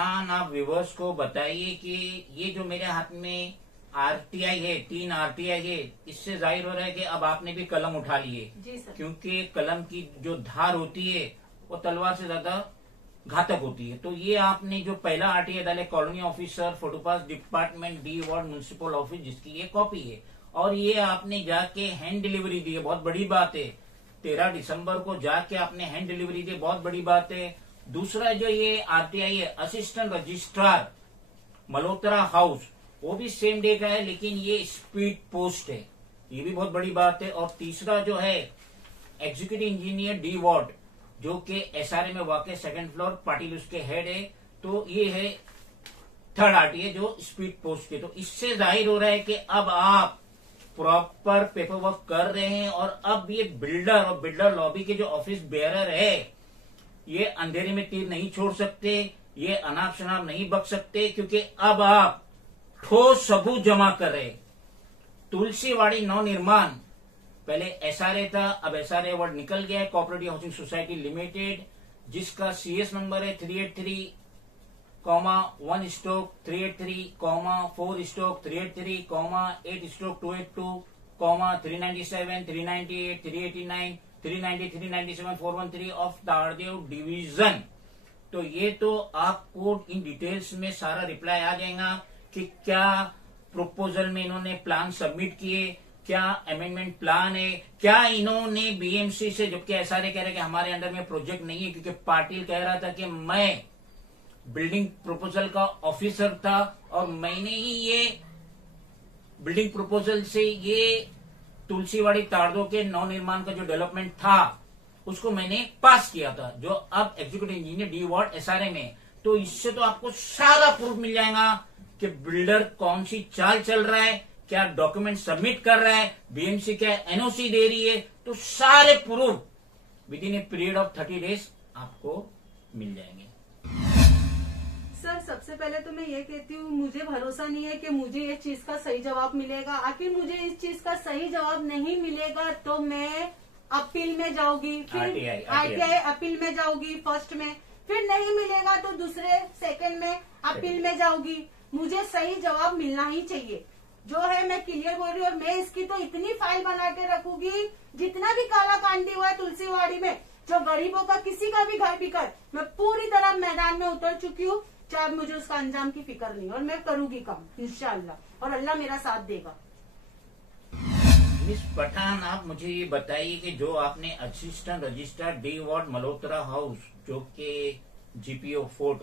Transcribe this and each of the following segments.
पठान, आप व्यूवर्स को बताइए कि ये जो मेरे हाथ में आरटीआई है, 3 आरटीआई है, इससे जाहिर हो रहा है कि अब आपने भी कलम उठा लिए। जी सर। क्योंकि कलम की जो धार होती है वो तलवार से ज्यादा घातक होती है। तो ये आपने जो पहला आरटीआई डाले, कॉलोनी ऑफिसर, फोटोपास department, D ward municipal office, जिसकी ये कॉपी है, और ये आपने जाके हैंड डिलीवरी दी है, बहुत बड़ी बात है। 13 दिसंबर को जाके आपने हैंड डिलीवरी दी, बहुत बड़ी बात है। दूसरा जो ये आरटीआई है, असिस्टेंट रजिस्ट्रार मल्होत्रा हाउस, वो भी सेम डे का है, लेकिन ये स्पीड पोस्ट है, ये भी बहुत बड़ी बात है। और तीसरा जो है एग्जीक्यूटिव इंजीनियर डी वार्ड, जो कि एसआरए में वाकई 2nd फ्लोर, पाटिल उसके हेड है। तो ये है 3rd आरटीआई जो स्पीड पोस्ट के। तो इससे जाहिर हो रहा है कि अब आप प्रॉपर पेपर वर्क कर रहे हैं, और अब ये बिल्डर और बिल्डर लॉबी के जो ऑफिस बेयरर है, ये अंधेरे में तीर नहीं छोड़ सकते, ये अनाप शनाप नहीं बक सकते, क्योंकि अब आप ठोस सबूत जमा कर रहे। तुलसीवाड़ी नवनिर्माण पहले एसआरए था, अब एसआरए वर्ड निकल गया है, कोऑपरेटिव हाउसिंग सोसाइटी लिमिटेड, जिसका सीएस नंबर है 383,1-4-383,8-282, 397, 398, 389, 390, 397, 413 ऑफ ताड़देव डिवीजन। तो ये तो आपको इन डिटेल्स में सारा रिप्लाई आ जाएगा कि क्या प्रपोजल में इन्होंने प्लान सबमिट किए, क्या अमेंडमेंट प्लान है, क्या इन्होंने बीएमसी से, जबकि एसआरए कह रहे कि हमारे अंडर में प्रोजेक्ट नहीं है, क्योंकि पाटिल कह रहा था कि मैं बिल्डिंग प्रपोजल का ऑफिसर था और मैंने ही ये बिल्डिंग प्रपोजल से ये तुलसीवाड़ी ताड़दो के नवनिर्माण का जो डेवलपमेंट था उसको मैंने पास किया था, जो अब executive engineer D ward SRA में। तो इससे तो आपको सारा प्रूफ मिल जाएगा कि बिल्डर कौन सी चाल चल रहा है, क्या डॉक्यूमेंट सबमिट कर रहा है, बीएमसी क्या एनओसी दे रही है, तो सारे proof with in a period of 30 days आपको मिल जाएंगे। सर सबसे पहले तो मैं ये कहती हूँ, मुझे भरोसा नहीं है कि मुझे इस चीज का सही जवाब मिलेगा। आखिर मुझे इस चीज का सही जवाब नहीं मिलेगा तो मैं अपील में जाऊंगी, फिर आरटीआई अपील में जाऊंगी, फर्स्ट में, फिर नहीं मिलेगा तो दूसरे सेकंड में अपील में जाऊंगी। मुझे सही जवाब मिलना ही चाहिए, जो है मैं क्लियर बोल रही हूँ। और मैं इसकी तो इतनी फाइल बना के रखूंगी, जितना भी काला कांडी हुआ है तुलसीवाड़ी में, जो गरीबों का किसी का भी घर बिकर, मैं पूरी तरह मैदान में उतर चुकी हूँ। चाहे मुझे उसका अंजाम की फिक्र नहीं, और मैं करूंगी काम इंशाअल्लाह, और अल्लाह मेरा साथ देगा। मिस पठान, आप मुझे ये बताइए कि जो आपने assistant registrar D ward Malhotra house, जो कि जीपीओ फोर्ट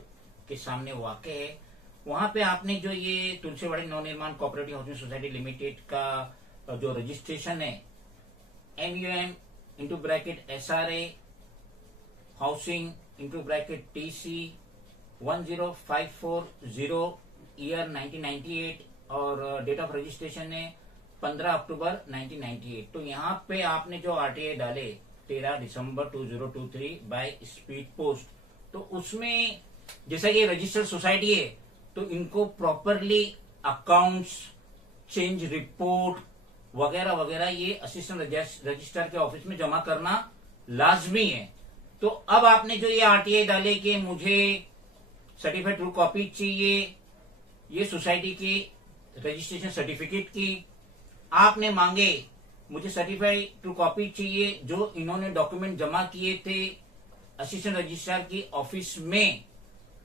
के सामने वाक़ है, वहां पे आपने जो ये Tulsiwadi Navnirman cooperative housing society limited का जो रजिस्ट्रेशन है, MUM into bracket SRA housing into bracket TC 10540 year 1998, और डेट ऑफ रजिस्ट्रेशन है 15 अक्टूबर 1998। तो यहाँ पे आपने जो आरटीआई डाले 13 दिसंबर 2023 बाय स्पीड पोस्ट, तो उसमें जैसा कि रजिस्टर्ड सोसाइटी है तो इनको प्रॉपरली अकाउंट्स, चेंज रिपोर्ट वगैरह वगैरह ये असिस्टेंट रजिस्ट्रार के ऑफिस में जमा करना लाजमी है। तो अब आपने जो ये आरटीआई डाले कि मुझे सर्टिफाइड ट्रू कॉपी चाहिए, ये सोसाइटी की रजिस्ट्रेशन सर्टिफिकेट की आपने मांगे, मुझे सर्टिफाइड ट्रू कॉपी चाहिए जो इन्होंने डॉक्यूमेंट जमा किए थे असिस्टेंट रजिस्ट्रार की ऑफिस में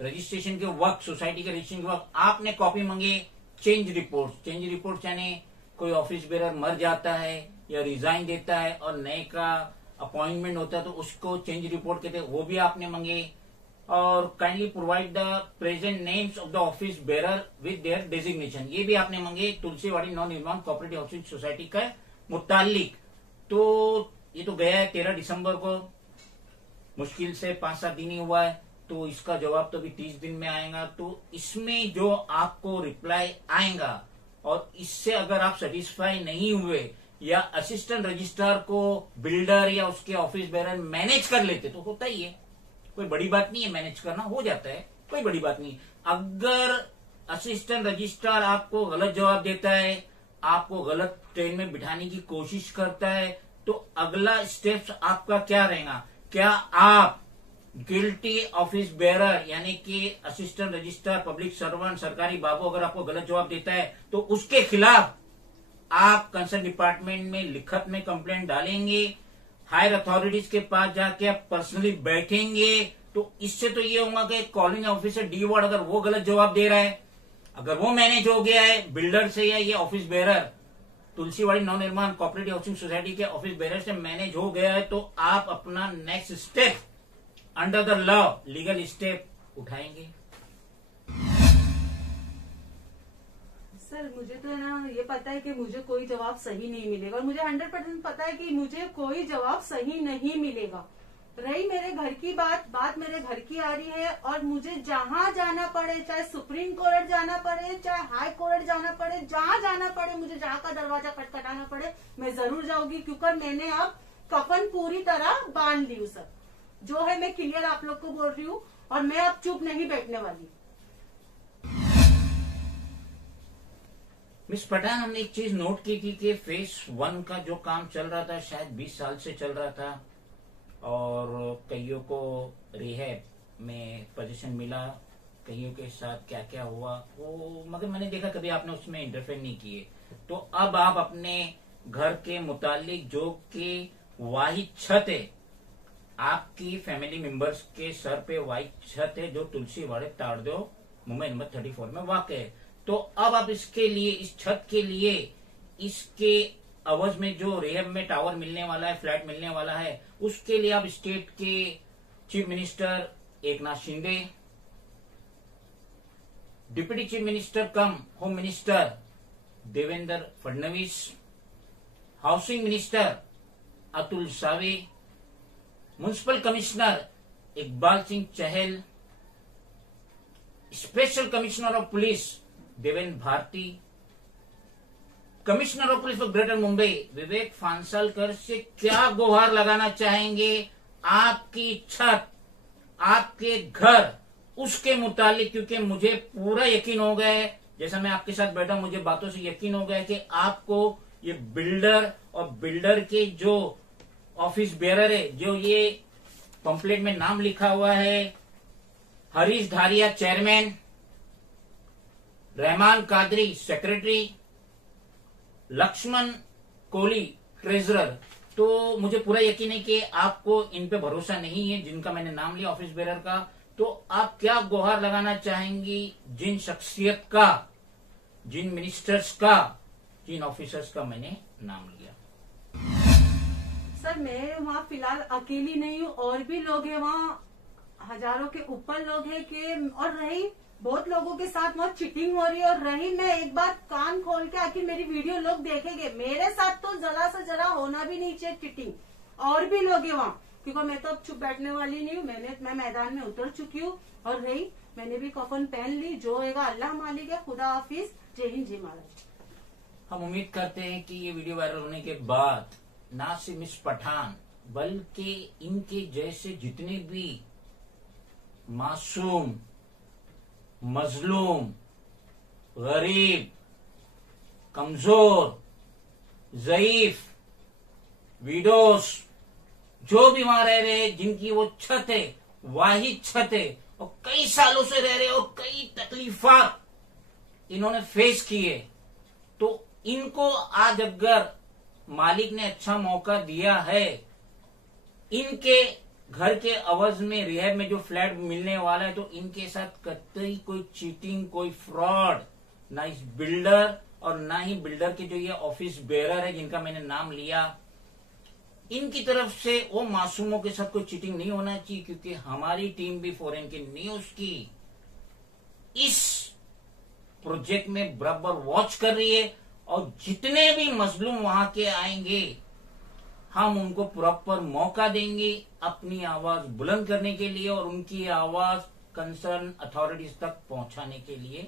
रजिस्ट्रेशन के वक्त, सोसाइटी के रजिस्ट्रेशन के वक्त आपने कॉपी मांगे। चेंज रिपोर्ट यानी कोई ऑफिस बेरर मर जाता है या रिजाइन देता है और नए का अपॉइंटमेंट होता है तो उसको चेंज रिपोर्ट कहते हैं, वो भी आपने मांगे। और kindly provide the present names of the office bearer with their designation, ये भी आपने मांगे Tulsiwadi Navnirman cooperative housing society का मुतालिक। तो ये तो गया है 13 दिसंबर को, मुश्किल से 5-7 दिन ही हुआ है, तो इसका जवाब तो अभी 30 दिन में आएगा। तो इसमें जो आपको रिप्लाई आएगा, और इससे अगर आप सेटिस्फाई नहीं हुए या असिस्टेंट रजिस्ट्रार को बिल्डर या उसके ऑफिस बेरर मैनेज कर लेते, तो होता ही है, कोई बड़ी बात नहीं है, मैनेज करना हो जाता है, कोई बड़ी बात नहीं। अगर असिस्टेंट रजिस्ट्रार आपको गलत जवाब देता है, आपको गलत ट्रेन में बिठाने की कोशिश करता है, तो अगला स्टेप्स आपका क्या रहेगा? क्या आप गिल्टी ऑफिस बेयरर यानी कि असिस्टेंट रजिस्ट्रार पब्लिक सर्वेंट सरकारी बाबू अगर आपको गलत जवाब देता है तो उसके खिलाफ आप कंसर्न डिपार्टमेंट में लिखत में कंप्लेंट डालेंगे, हायर अथॉरिटीज के पास जाके आप पर्सनली बैठेंगे। तो इससे तो ये होगा कि कॉलोनी ऑफिसर डी वार्ड अगर वो गलत जवाब दे रहा है, अगर वो मैनेज हो गया है बिल्डर से या ये office bearer Tulsiwadi Navnirman cooperative housing society के ऑफिस बेयरर से मैनेज हो गया है, तो आप अपना next step under the law legal step उठाएंगे। सर मुझे तो ना ये पता है कि मुझे कोई जवाब सही नहीं मिलेगा और मुझे 100% पता है कि मुझे कोई जवाब सही नहीं मिलेगा। रही मेरे घर की बात मेरे घर की आ रही है और मुझे जहां जाना पड़े, चाहे सुप्रीम कोर्ट जाना पड़े, चाहे हाई कोर्ट जाना पड़े, जहां जाना पड़े, मुझे जहां का दरवाजा खटखटाना पड़े, मैं जरूर जाऊंगी, क्योंकि मैंने अब कफन पूरी तरह बांध ली हूँ। सर जो है मैं क्लियर आप लोग को बोल रही हूँ और मैं अब चुप नहीं बैठने वाली। मिस पठान, हमने एक चीज नोट की थी कि फेज 1 का जो काम चल रहा था शायद 20 साल से चल रहा था और कईयों को रिहैब में पोजीशन मिला, कईयों के साथ क्या क्या हुआ वो, मगर मैंने देखा कभी आपने उसमें इंटरफेयर नहीं किए। तो अब आप अपने घर के मुतालिक जो कि वाहिद छत है, आपकी फैमिली मेंबर्स के सर पे वाहिद छत है जो तुलसीवाड़ी ताड़देव मुंबई नंबर 34 में वाक़ है, तो अब आप इसके लिए, इस छत के लिए, इसके अवज में जो रिहैब में टावर मिलने वाला है, फ्लैट मिलने वाला है, उसके लिए आप स्टेट के chief minister Eknath Shinde, deputy chief minister cum home minister Devendra Fadnavis, housing minister Atul Save, municipal commissioner Iqbal Singh Chahal, special commissioner of police Devendra Bharti, commissioner of police for greater Mumbai Vivek Phansalkar से क्या गुहार लगाना चाहेंगे? आपकी छत, आपके घर, उसके मुतालिक, क्योंकि मुझे पूरा यकीन हो गया है, जैसा मैं आपके साथ बैठा हूं, मुझे बातों से यकीन हो गया है कि आपको ये बिल्डर और बिल्डर के जो ऑफिस बेयरर है, जो ये पंपलेट में नाम लिखा हुआ है, Harish Dharia chairman, Rehman Kadri secretary, Laxman Kohli treasurer, तो मुझे पूरा यकीन है कि आपको इन पे भरोसा नहीं है जिनका मैंने नाम लिया ऑफिस बेयरर का। तो आप क्या गुहार लगाना चाहेंगी जिन शख्सियत का, जिन मिनिस्टर्स का, जिन ऑफिसर्स का मैंने नाम लिया? सर मैं वहाँ फिलहाल अकेली नहीं हूँ, और भी लोग हैं वहाँ, हजारों के ऊपर लोग हैं कि, और रही बहुत लोगों के साथ वहाँ चीटिंग हो रही है, और रही मैं एक बार कान खोल के आखिर मेरी वीडियो लोग देखेंगे, मेरे साथ तो जरा से जरा होना भी नहीं चाहिए चीटिंग, और भी लोग हैं वहाँ, क्योंकि मैं तो अब चुप बैठने वाली नहीं हूँ, मैं मैदान में उतर चुकी हूँ, और रही मैंने भी कफन पहन ली, जो होगा अल्लाह मालिक है, खुदा हाफिज, जय हिंद जय महाराज। हम उम्मीद करते हैं कि ये वीडियो वायरल होने के बाद ना सिर्फ मिस पठान बल्कि इनके जैसे जितने भी मासूम, मजलूम, गरीब, कमजोर, ज़ईफ, विडोस, जो भी वहां रह रहे हैं, जिनकी वो छत है, वाहिद छत है, और कई सालों से रह रहे हैं और कई तकलीफात इन्होंने फेस किए, तो इनको आज अगर मालिक ने अच्छा मौका दिया है, इनके घर के अवज में रिहैब में जो फ्लैट मिलने वाला है, तो इनके साथ कतई कोई चीटिंग, कोई फ्रॉड, ना इस बिल्डर और ना ही बिल्डर के जो ये ऑफिस बेयरर है जिनका मैंने नाम लिया, इनकी तरफ से वो मासूमों के साथ कोई चीटिंग नहीं होना चाहिए, क्योंकि हमारी टीम भी फॉरेन की न्यूज की इस प्रोजेक्ट में बराबर वॉच कर रही है, और जितने भी मजलूम वहां के आएंगे हम उनको प्रॉपर मौका देंगे अपनी आवाज बुलंद करने के लिए और उनकी आवाज कंसर्न अथॉरिटीज तक पहुंचाने के लिए।